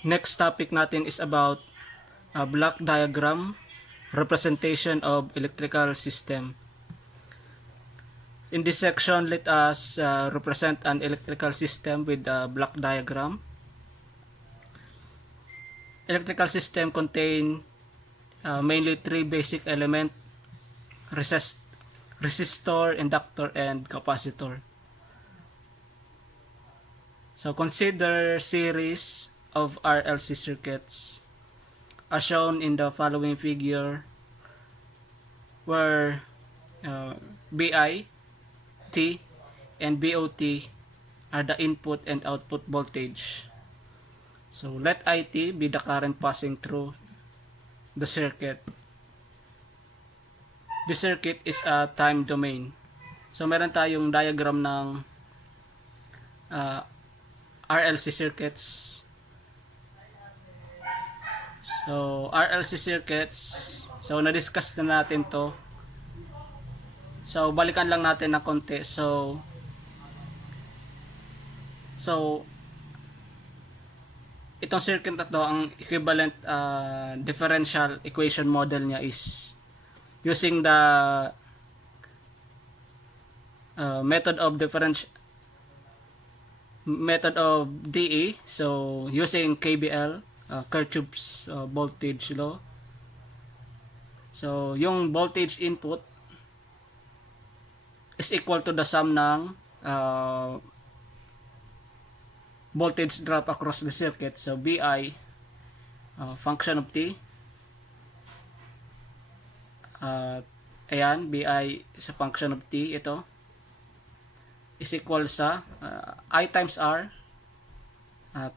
Next topic natin is about a block diagram representation of electrical system. In this section, let us represent an electrical system with a block diagram. Electrical system contain mainly three basic elements: resistor, inductor, and capacitor. So consider series of RLC circuits as shown in the following figure, where BI, T, and BOT are the input and output voltage. So let IT be the current passing through the circuit. The circuit is a time domain. So meron tayong diagram ng RLC circuits. So RLC circuits, so na-discuss na natin to. So balikan lang natin ng konti. So itong circuit na to, ang equivalent differential equation model niya is using the method of DE. So using KVL, Kirchhoff's voltage law. So yung voltage input is equal to the sum ng voltage drop across the circuit. So BI, function of T, ayan, BI sa function of T, ito is equal sa I times R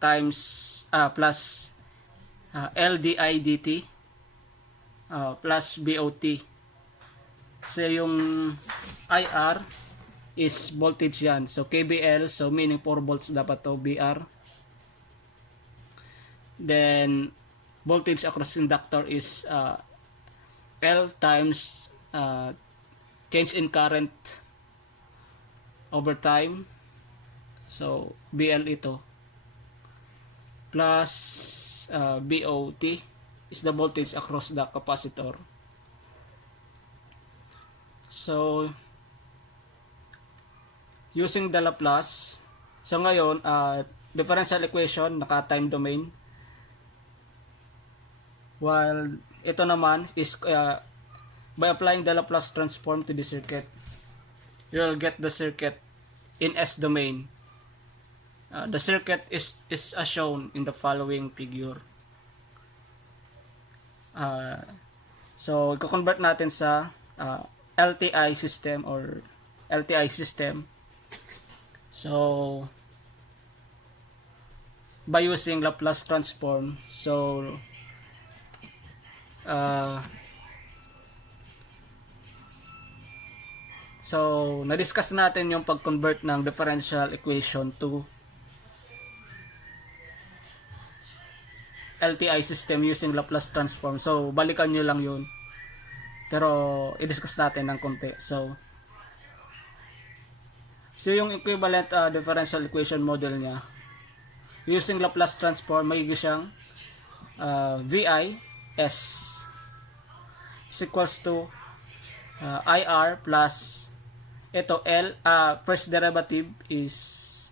times plus LDI dt plus BOT. So yung IR is voltage yan. So KVL, so meaning 4 volts dapat to, BR. Then voltage across inductor is L times change in current over time. So BL ito. Plus BOT is the voltage across the capacitor. So using the Laplace, so ngayon differential equation naka-time domain, while ito naman is by applying the Laplace transform to the circuit, you'll get the circuit in S domain. The circuit is as shown in the following figure. So i-convert natin sa LTI system or LTI system. So by using Laplace transform, so na-discuss natin yung pag-convert ng differential equation to LTI system using Laplace transform. So balikan nyo lang yun, pero i-discuss natin ng konti. So yung equivalent differential equation model niya using Laplace transform, magiging siyang VI S is equals to IR plus ito L, first derivative is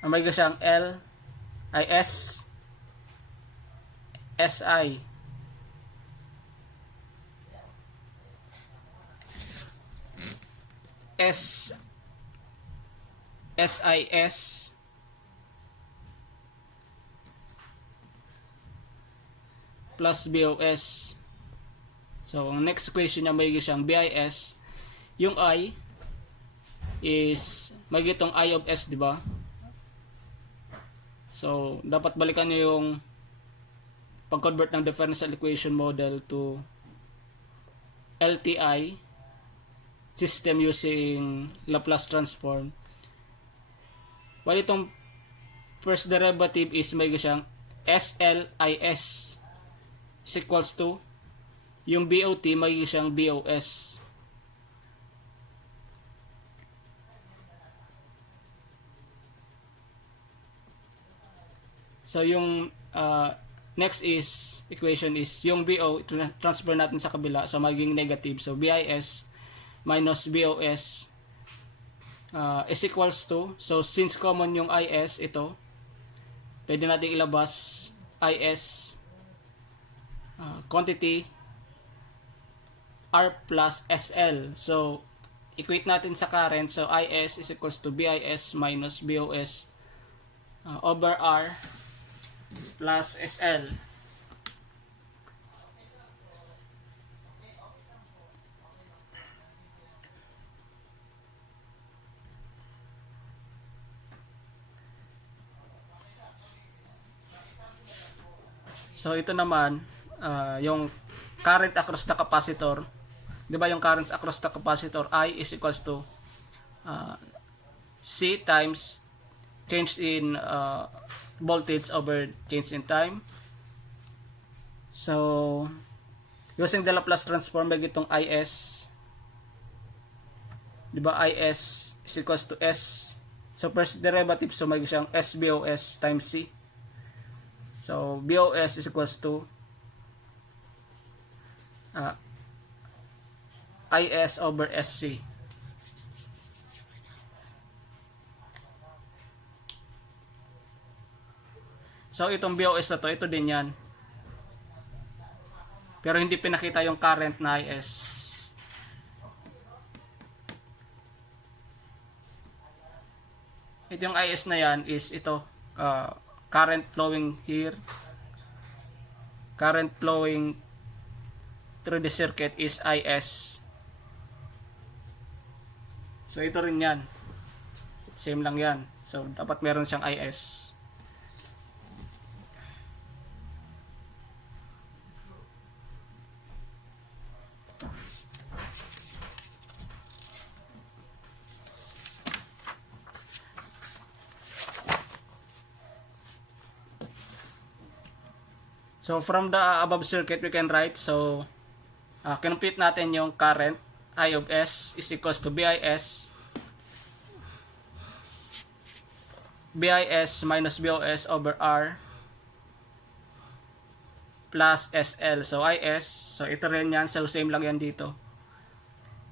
magiging siyang L I S SI S SIS plus BOS. So ang next equation niya may siyang BIS. Yung I is may itong I of S, di ba? So dapat balikan niyo yung pag-convert ng differential equation model to LTI system using Laplace transform. While itong first derivative is may siyang SLIS is equals to yung BOT may siyang BOS. So yung next is equation is yung BO transfer natin sa kabila, so magiging negative. So BIS minus BOS is equals to, so since common yung IS, ito pwede natin ilabas IS quantity R plus SL. So equate natin sa current, so IS is equals to BIS minus BOS over R plus SL. So ito naman yung current across the capacitor. 'Di ba yung current across the capacitor, I is equals to C times change in voltage over change in time. So using the Laplace transform, may itong IS, 'di ba, IS is equals to S. So first derivative, so may siyang SBOS times C. So BOS is equals to IS over SC. So itong BOS na to, ito din yan. Pero hindi pinakita yung current na IS. Ito yung IS na yan is ito, current flowing here. Current flowing through the circuit is IS. So ito rin yan. Same lang yan. So dapat meron siyang IS. So from the above circuit we can write, so compute natin yung current I of S is equals to BIS minus BOS over R plus SL. So IS, so ito rin yan, so same lang yan dito.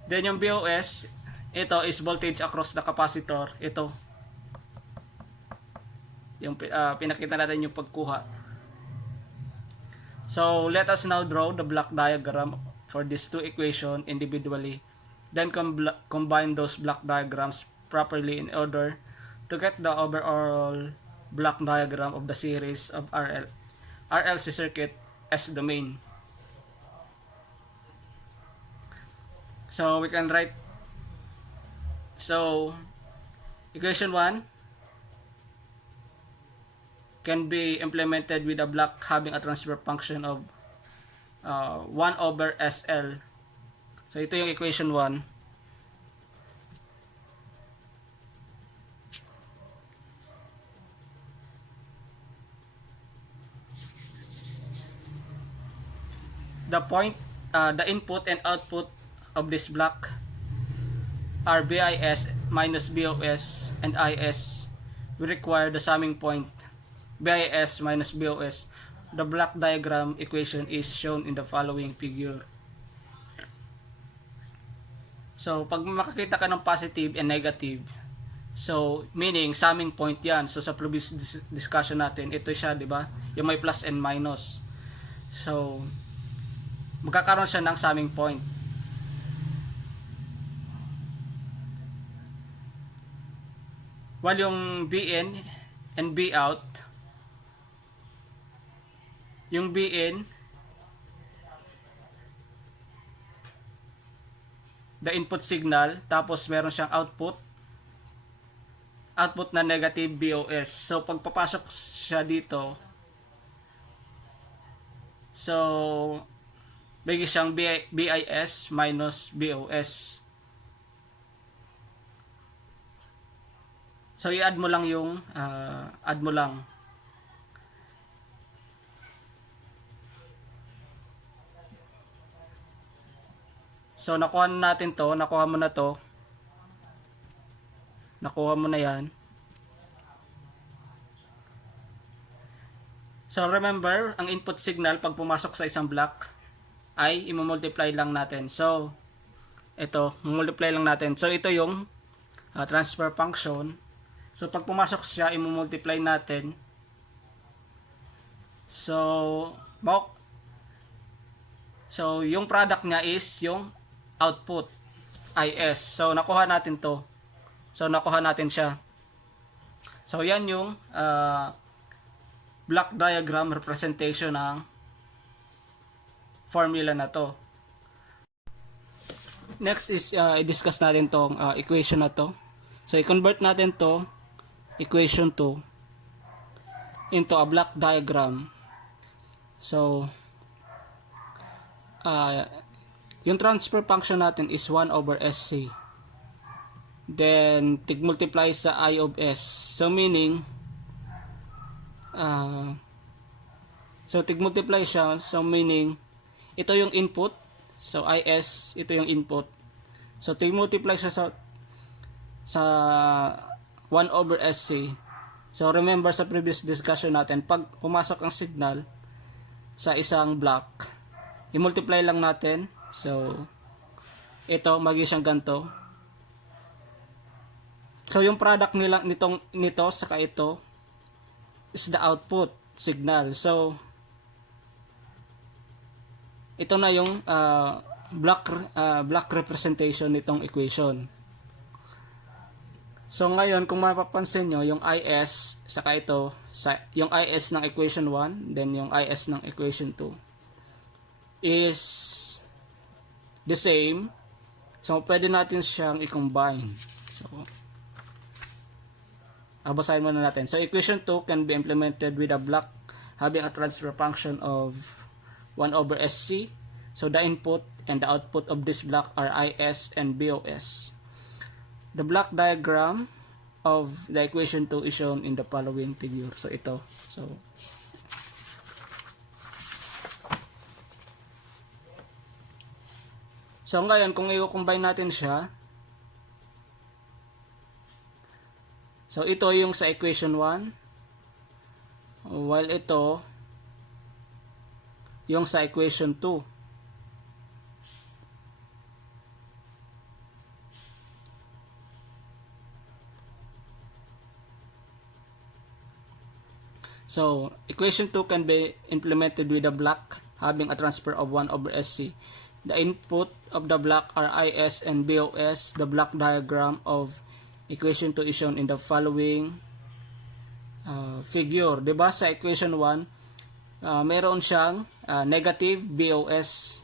Then yung BOS, ito is voltage across the capacitor. Ito yung pinakita natin yung pagkuha. So let us now draw the block diagram for these two equations individually. Then combine those block diagrams properly in order to get the overall block diagram of the series of RLC circuit as domain. So we can write, so equation 1 can be implemented with a block having a transfer function of 1 over SL. So ito yung equation 1. The point, the input and output of this block are BIS minus BOS and IS. We require the summing point BIS minus BOS. The block diagram equation is shown in the following figure. So pag makakita ka ng positive and negative, so meaning summing point yan. So sa previous discussion natin, ito siya, di ba? Yung may plus and minus. So magkakaroon siya ng summing point. While yung BN and B out, yung BN, the input signal, tapos meron siyang output na negative BOS. So pagpapasok siya dito, so bigay siyang BIS minus BOS. So i-add mo lang yung add mo lang. So nakuha natin to, nakuha mo na to. Nakuha mo na yan. So remember, ang input signal pag pumasok sa isang block ay i-multiply lang natin. So ito, multiply lang natin. So ito yung transfer function. So pag pumasok siya, i-multiply natin. So yung product niya is yung output is. So nakuha natin to. So nakuha natin siya. So yan yung block diagram representation ng formula na to. Next is i-discuss natin tong equation na to. So i-convert natin to equation 2 into a block diagram. So yung transfer function natin is 1 over SC. Then tig-multiply sa I of S. So meaning tig-multiply siya. So meaning ito yung input. So IS, ito yung input. So tig-multiply siya sa 1 over SC. So remember sa previous discussion natin, pag pumasok ang signal sa isang block, i-multiply lang natin. So ito magiging siyang ganito. So yung product nito saka ito is the output signal. So ito na yung block representation nitong equation. So ngayon kung mapapansin nyo, yung IS saka ito, yung IS ng equation 1, then yung IS ng equation 2 is the same. So pwede natin siyang i-combine. So basahin muna natin. So equation 2 can be implemented with a block having a transfer function of 1 over SC. So the input and the output of this block are IS and BOS. The block diagram of the equation 2 is shown in the following figure. So ito. So ngayon kung i-combine natin siya, so ito yung sa equation 1, while ito yung sa equation 2. So equation 2 can be implemented with a block having a transfer of 1 over SC. The input of the block are IS and BOS. The block diagram of equation 2 is shown in the following figure. Diba sa equation 1, meron siyang negative BOS.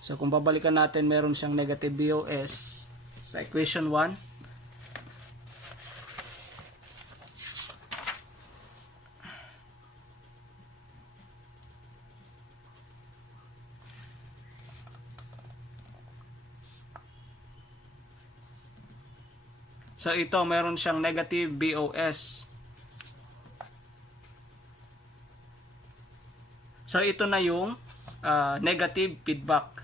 So kung babalikan natin, meron siyang negative BOS sa equation 1. So ito, meron siyang negative BOS. So ito na yung negative feedback.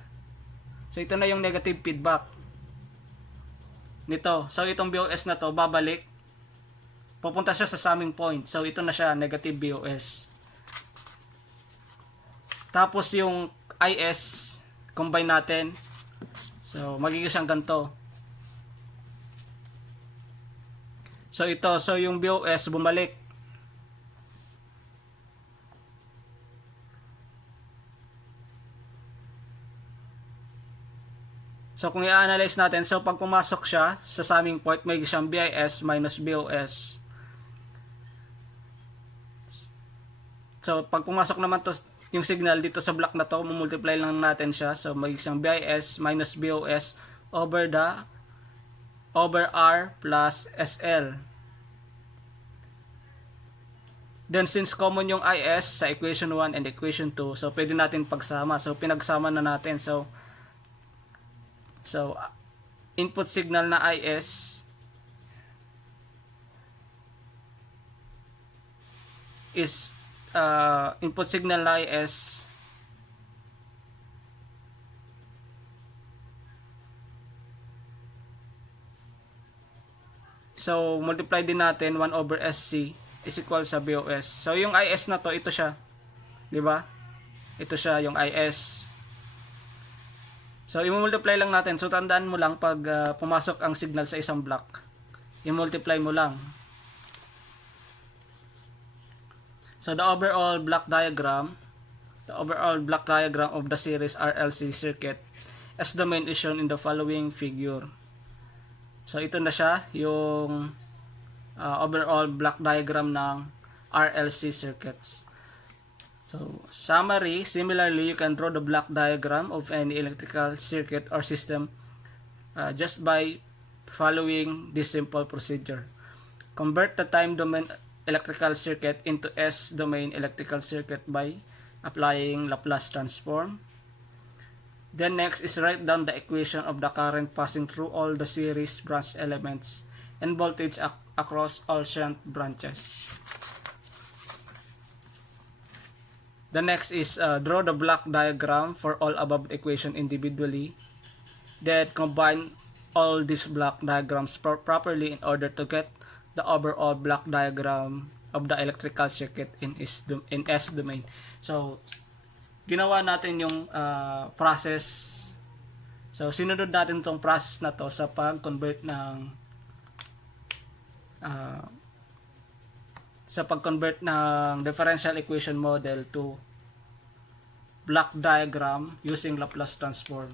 So ito na yung negative feedback nito. So itong BOS na to, babalik. Pupunta siya sa summing point. So ito na siya, negative BOS. Tapos yung IS, combine natin. So magiging siyang ganito. So ito, so yung BOS bumalik. So kung i-analyze natin, so pag pumasok siya sa summing point, may siyang BIS minus BOS. So pag pumasok naman to yung signal dito sa block na to, multiply lang natin siya. So may siyang BIS minus BOS over R plus SL. Then since common yung IS sa equation 1 and equation 2, so pwede natin pagsama. So pinagsama na natin. So input signal na IS is input signal na IS so multiply din natin 1 over SC. is equal sa BOS. So yung IS na to, ito siya. 'Di ba? Ito siya yung IS. So i-multiply lang natin. So tandaan mo lang pag pumasok ang signal sa isang block, i-multiply mo lang. So the overall block diagram of the series RLC circuit as the main is shown in the following figure. So ito na siya yung overall block diagram ng RLC circuits. So summary, similarly you can draw the block diagram of any electrical circuit or system just by following this simple procedure. Convert the time domain electrical circuit into S domain electrical circuit by applying Laplace transform. Then next is write down the equation of the current passing through all the series branch elements and voltage across all shunt branches. The next is draw the block diagram for all above equation individually. Then combine all these block diagrams properly in order to get the overall block diagram of the electrical circuit in S domain. So, ginawa natin yung process. So, sinunod natin tong process na to sa pag-convert ng differential equation model to block diagram using Laplace transform.